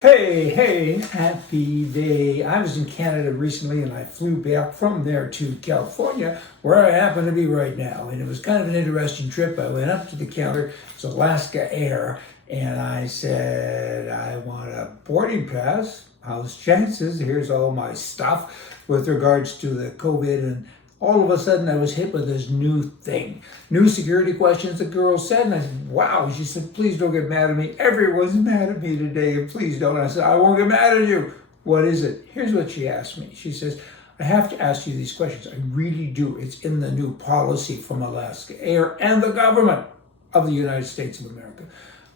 Hey, happy day. I was in Canada recently and I flew back from there to California, where I happen to be right now. And it was kind of an interesting trip. I went up to the counter, it's Alaska Air, and I said, I want a boarding pass. How's chances? Here's all my stuff with regards to the COVID. And all of a sudden I was hit with this new thing. New security questions, the girl said, and I said, wow. She said, please don't get mad at me. Everyone's mad at me today, and please don't. I said, I won't get mad at you. What is it? Here's what she asked me. She says, I have to ask you these questions. I really do. It's in the new policy from Alaska Air and the government of the United States of America.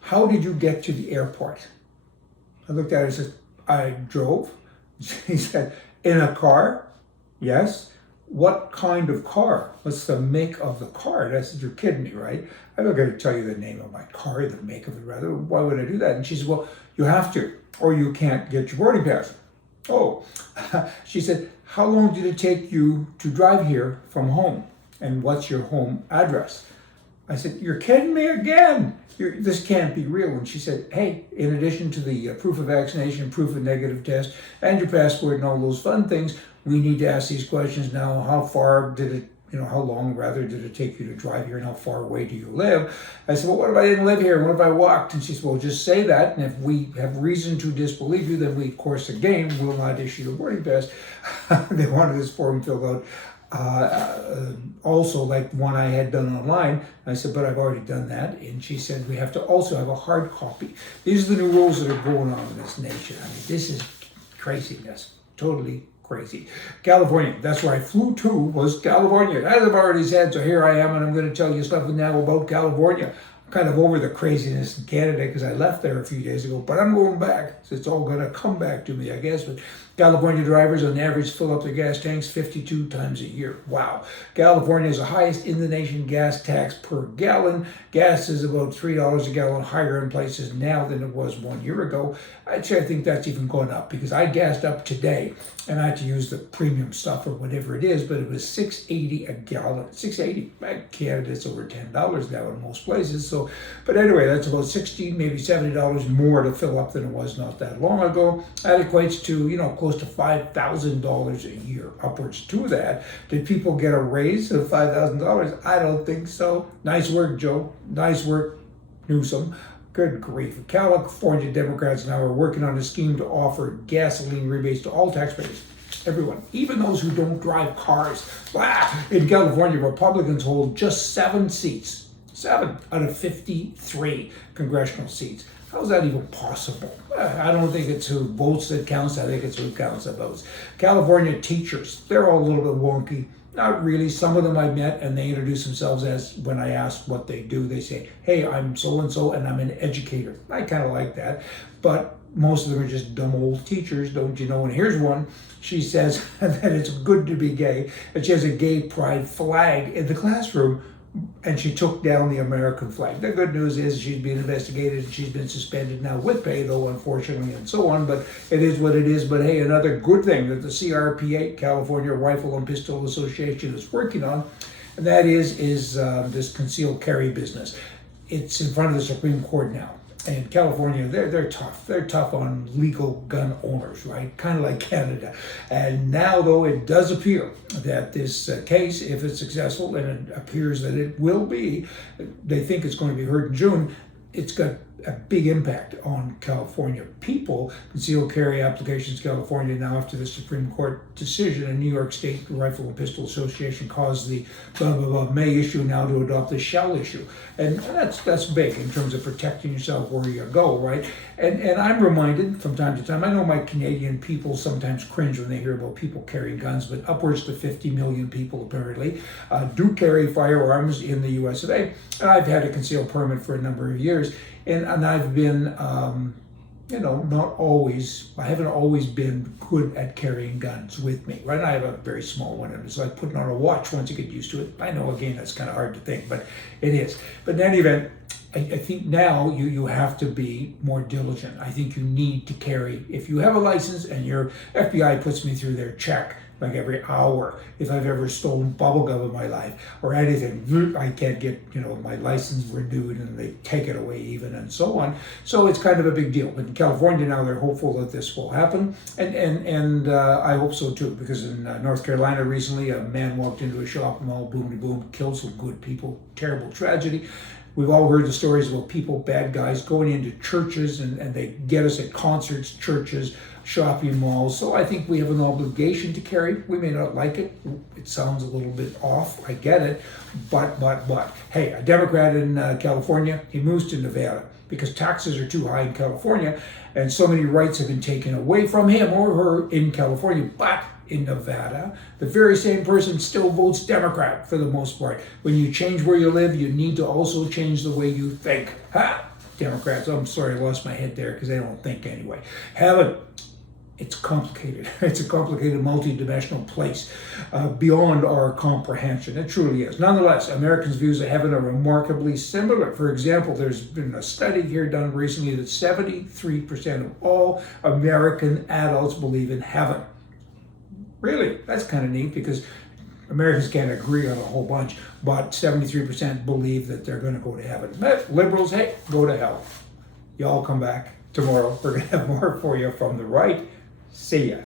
How did you get to the airport? I looked at her and said, I drove. She said, in a car? Yes. What kind of car? What's the make of the car? And I said, you're kidding me, right? I'm not going to tell you the name of my car, the make of it rather. Why would I do that? And she said, well, you have to, or you can't get your boarding pass. Oh, she said, how long did it take you to drive here from home? And what's your home address? I said, you're kidding me again. This can't be real. And she said, hey, in addition to the proof of vaccination, proof of negative test, and your passport and all those fun things, we need to ask these questions now. How far did it, how long rather did it take you to drive here, and how far away do you live? I said, well, what if I didn't live here? What if I walked? And she said, well, just say that. And if we have reason to disbelieve you, then we, of course, again, will not issue the boarding pass. They wanted this form filled out. Also like one I had done online. I said, but I've already done that. And she said, we have to also have a hard copy. These are the new rules that are going on in this nation. I mean, this is craziness, totally crazy. California, that's where I flew to, was California. As I've already said, so here I am, and I'm going to tell you stuff now about California. I'm kind of over the craziness in Canada because I left there a few days ago, but I'm going back. So it's all going to come back to me, I guess. But California drivers on average fill up their gas tanks 52 times a year. Wow. California is the highest in the nation gas tax per gallon. Gas is about $3 a gallon higher in places now than it was 1 year ago. Actually, I think that's even gone up because I gassed up today and I had to use the premium stuff or whatever it is, but it was $6.80 a gallon. $6.80. Back in Canada, it's over $10 now in most places. So, but anyway, that's about $60, maybe $70 more to fill up than it was not that long ago. That equates to, close to $5,000 a year, upwards to that. Did people get a raise of $5,000? I don't think so. Nice work, Joe. Nice work, Newsom. Good grief. California Democrats now are working on a scheme to offer gasoline rebates to all taxpayers. Everyone, even those who don't drive cars. In California, Republicans hold just 7 seats. 7 out of 53 congressional seats. How's that even possible? I don't think it's who votes that counts. I think it's who counts that votes. California teachers, they're all a little bit wonky. Not really. Some of them I met and they introduce themselves as, when I ask what they do, they say, hey, I'm so-and-so and I'm an educator. I kind of like that. But most of them are just dumb old teachers, don't you know? And here's one. She says that it's good to be gay. And she has a gay pride flag in the classroom. And she took down the American flag. The good news is she's being investigated and she's been suspended now with pay, though, unfortunately, and so on. But it is what it is. But hey, another good thing that the CRPA, California Rifle and Pistol Association, is working on, and that is this concealed carry business. It's in front of the Supreme Court now. And California, they're tough. They're tough on legal gun owners, right? Kind of like Canada. And now, though, it does appear that this case, if it's successful, and it appears that it will be, they think it's going to be heard in June, it's got a big impact on California people. Concealed carry applications, California, now after the Supreme Court decision, and New York State Rifle and Pistol Association caused the may issue now to adopt the shall issue. And that's big in terms of protecting yourself where you go, right? And I'm reminded from time to time, I know my Canadian people sometimes cringe when they hear about people carrying guns, but upwards to 50 million people apparently do carry firearms in the US of A. And I've had a concealed permit for a number of years. And I've been, not always, I haven't always been good at carrying guns with me, right? I have a very small one, and it's like putting on a watch once you get used to it. I know, again, that's kind of hard to think, but it is. But in any event, I think now you have to be more diligent. I think you need to carry, if you have a license and your FBI puts me through their check like every hour, if I've ever stolen bubblegum in my life or anything, I can't get, my license renewed and they take it away even and so on. So it's kind of a big deal. But in California now, they're hopeful that this will happen. And I hope so too, because in North Carolina recently, a man walked into a shopping mall, boom, boom, killed some good people. Terrible tragedy. We've all heard the stories about people, bad guys, going into churches and they get us at concerts, churches, shopping malls. So I think we have an obligation to carry. We may not like it. It sounds a little bit off. I get it. But. Hey, a Democrat in California, he moves to Nevada because taxes are too high in California and so many rights have been taken away from him or her in California. But in Nevada, the very same person still votes Democrat for the most part. When you change where you live, you need to also change the way you think. Ha! Democrats, I'm sorry, I lost my head there because they don't think anyway. Heaven, it's complicated. It's a complicated, multi-dimensional place beyond our comprehension. It truly is. Nonetheless, Americans' views of heaven are remarkably similar. For example, there's been a study here done recently that 73% of all American adults believe in heaven. Really, that's kind of neat because Americans can't agree on a whole bunch, but 73% believe that they're going to go to heaven. But liberals, hey, go to hell. Y'all come back tomorrow. We're going to have more for you from the right. See ya.